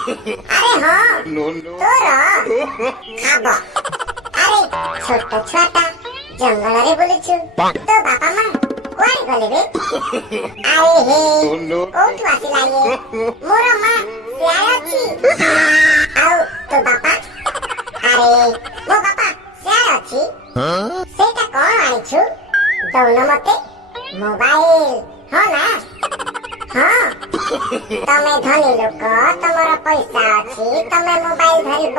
আরে হ তোর খাব আরে ছোট ছুয়াটা জঙ্গলরে বুলুছু তো বাপা মা কুଆଡେ গলে ବେ আরে হে কোଉଠୁ ଆସିଲା ଇଏ ମୋର ମା ସିଆଡେ ଅଛି ଆଉ ତୋ ବାପା ଆରେ ମୋ ବାପା ସିଆଡେ ଅଛି ସେଇଟା କଣ ଆଣିଛୁ ଦଉନ ମତେ ମୋବାଇଲ ହଁ ନା ହଁ ତମେ ଧନୀ ଲୋକ ତମର ପଇସା ଅଛି ତମେ ମୋବାଇଲ ଧରିବ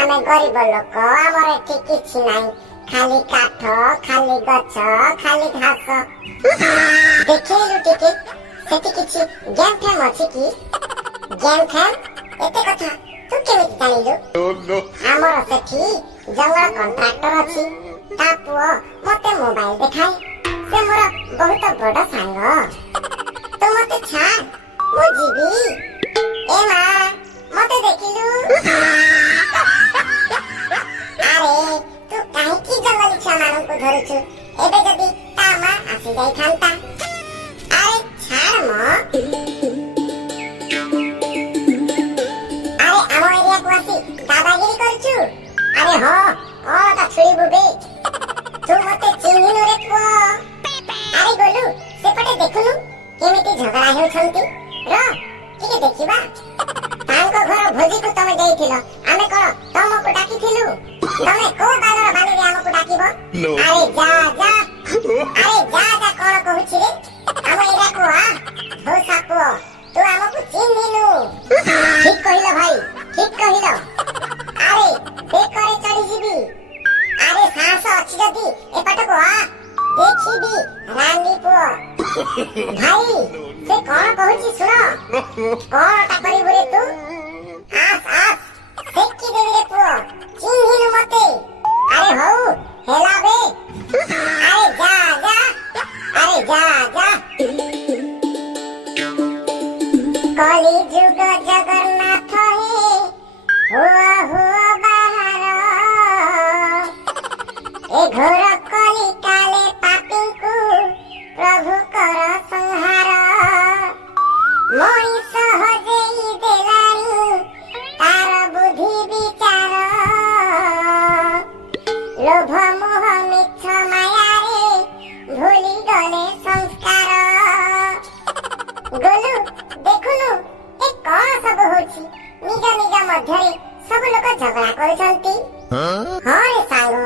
ଆମେ ଗରିବ ଲୋକ ଆମର ଏଠି କିଛି ନାହିଁ ଖାଲି କାଠ ଖାଲି ଗଛ ଖାଲି ଘାସ ଦେଖେଇଲୁ ଟିକେ ସେଠି କିଛି ଗେମ୍ ଫେମ୍ ଅଛି କି ଗେମ୍ ଫେମ୍ ଏତେ କଥା ତୁ କେମିତି ଜାଣିଲୁ ଆମର ସେଠି ଜଙ୍ଗଲ କଣ୍ଟ୍ରାକ୍ଟର ଅଛି ତା ପୁଅ ମତେ ମୋବାଇଲ ଦେଖାଏ ସେ ମୋର ବହୁତ ବଡ ସାଙ୍ଗ ତୁ ମତେ ଛାଡ ମୁଁ ଯିବି ଏ ମା ମତେ ଦେଖିଲୁ ଆରେ ତୁ କାହିଁକି ଜଙ୍ଗଲି ଛୁଆ ମାନଙ୍କୁ ଧରୁଛୁ ଏବେ ଯଦି ତା ମା ଆସି ଯାଇଥାନ୍ତା ଆରେ ଛାଡ ମ ଆରେ ଆମ ଏରିଆକୁ ଆସି ଦାଦାଗିରି କରୁଛୁ ଆରେ ହଁ କଣ ତା ଛୁଇବୁ ବେ ତୁ ମତେ ଚିହ୍ନିନୁ ରେ ପୁଅ ଆରେ ଗୋଲୁ ସେପଟେ ଦେଖୁନୁ କେମିତି ଝଗଡା ହେଉଛନ୍ତି ର ଟିକେ ଦେଖିବା ତାଙ୍କ ଘର ଭୋଜିକୁ ତମେ ଯାଇଥିଲ ଆମେ କଣ ତମକୁ ଡାକିଥିଲୁ ତମେ କୋଉ ବାଲର ବାଲିରେ ଆମକୁ ଡାକିବ ଆରେ ଯା ଯା ଆରେ ଯା ଯା କଣ କହୁଛି ରେ ଆମ ଏରିଆକୁ ଆ ଧୋସା ପୁଅ ତୁ ଆମକୁ ଚିହ୍ନିନୁ ଠିକ କହିଲ ଭାଇ ଠିକ କହିଲ ଆରେ ବେକରେ ଚଢିଯିବି ଆରେ ସାହସ ଅଛି ଯଦି ଏପଟକୁ ଆ ଦେଖିବି ରାଣ୍ଡି ପୁଅ ଭାଇ ସେ କଣ କହୁଛି ଶୁଣ କଣଟା କରିବୁ ରେ ତୁ ଆସ ଆସ ସେକି ଦେବି ରେ ପୁଅ ଚିହ୍ନିନୁ ମତେ ଆରେ ହଉ ହେଲା ବେ ଆରେ ଯା ଯା ଆରେ ଯା ଯା କଳି ଯୁଗ ଜଗନ୍ନାଥ ହୁଆ ହୁଆ ବାହାର ଏ ଘୋର କଳି କାଳେ ପାପୀଙ୍କୁ ପ୍ରଭୁ କର ସଂହାର ମଣିଷ ହଜେଇ ଦେଲାଣି ତାର ବୁଦ୍ଧି ବିଚାର ଲୋଭ ମୋହ ମିଛ ମାୟାରେ ଭୁଲି ଗଲେ ସଂସ୍କାର ଗୋଲୁ ଦେଖୁନୁ ଏ କଣ ସବୁ ହଉଛି ନିଜ ନିଜ ମଧ୍ୟରେ ସବୁ ଲୋକ ଝଗଡା କରୁଛନ୍ତି ହଁ ରେ ସାଙ୍ଗ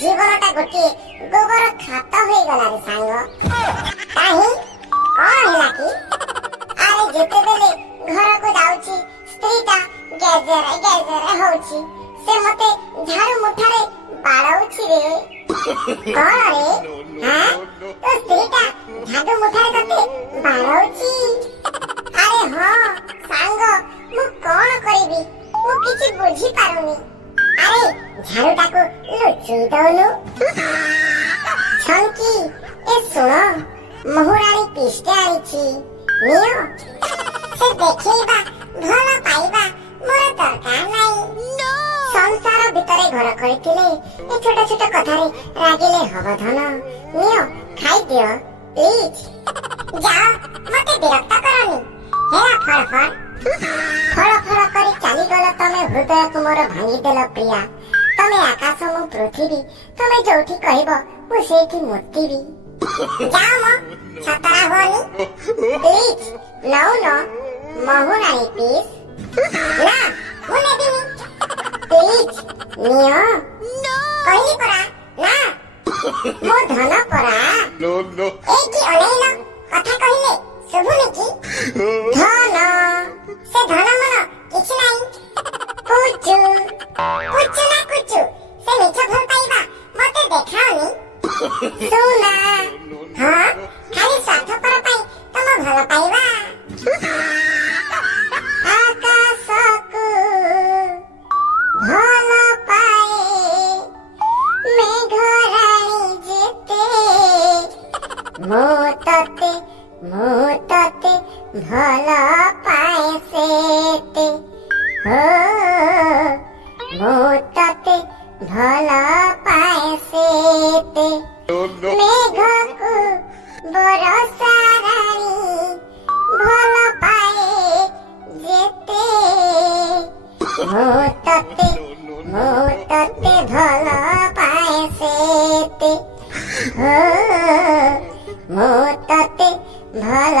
ଜୀବନଟା ଗୋଟିଏ ଗୋବର ଖାତ ହୋଇଗଲା ରେ ସାଙ୍ଗ କାହିଁ କଣ ହେଲା କି ଆରେ ଯେତେବେଳେ ଘରକୁ ଯାଉଛି ସ୍ତ୍ରୀଟା ଗେଜେରେ ଗେଜେରେ ହଉଛି ସେ ମତେ ଝାଡୁ ମୁଠାରେ ବାଡଉଛି ରେ କଣ ରେ ହାଁ ତୋ ସ୍ତ୍ରୀଟା ଝାଡୁ ମୁଠାରେ ତତେ ବାଡଉଛି ଆରେ ହଁ ସାଙ୍ଗ ମୁଁ କଣ କରିବି ମୁଁ କିଛି ବୁଝିପାରୁନି ଆରେ ଝାଡୁଟାକୁ ଲୁଚେଇ ଦଉନୁ ଛଙ୍କି ଏ ଶୁଣ ମହୁରାଣୀ ପିଷ୍ଟେ ଆଣିଛି ନିଅ ସେ ଦେଖେଇବା ଭଲ ପାଇବା ମୋର ଦରକାର ନାହିଁ ସଂସାର ଭିତରେ ଘର କରିଥିଲେ ଏ ଛୋଟ ଛୋଟ କଥାରେ ରାଗିଲେ ହବ ଧନ ନିଅ ଖାଇଦିଅ ପ୍ଲିଜ ଯାଅ ମତେ ବିରକ୍ତ କରନି ହେରା ଫଳ ଫଳ ଫଳ ଫଳ କରି ଚାଲିଗଲ ତମେ ହୃଦୟକୁ ମୋର ଭାଙ୍ଗିଦେଲ ପ୍ରିୟା ତମେ ଆକାଶ ମୁଁ ପୃଥିବୀ ତମେ ଯୋଉଠି କହିବ ମୁଁ ସେଇଠି ମୁତିବି ଯାଅ ମ ଛତରା ହୁଅନି ପ୍ଲିଜ ନଉନ ମହୁରାଣୀ ପିସ୍ ନା ମୁଁ ନେବିନି ପ୍ଲିଜ ନିଅ କହିଲି ପରା ନା ମୋ ଧନ ପରା ଏଇଠି ଅନେଇଲ କଥା କହିଲେ ଶୁଭୁନି କି ଧନ ସେ ଧନ ମନ କିଛି ନାହିଁ କୁଚୁ କୁଚୁ ନା କୁଚୁ ସେ ମିଛ ଭଲ ପାଇବା ମତେ ଦେଖାଅନି ସୁନା ହଁ ଖାଲି ସ୍ୱାର୍ଥପର ପାଇଁ ତମ ଭଲ ପାଇବା ଆକାଶକୁ ଭଲ ପାଏ ମେଘରାଣୀ ଯେତେ ମୁଁ ତତେ ଭଲ ପାଏ ସେତେ ମୁଁ ତତେ ଭଲ ପାଏ ସେତେ ମେଘକୁ ବରଷା ରାଣୀ ଭଲ ପାଏ ଯେତେ ତତେ ଭଲ ପାଏ ସେତେ ମୁଁ ତତେ ଭଲ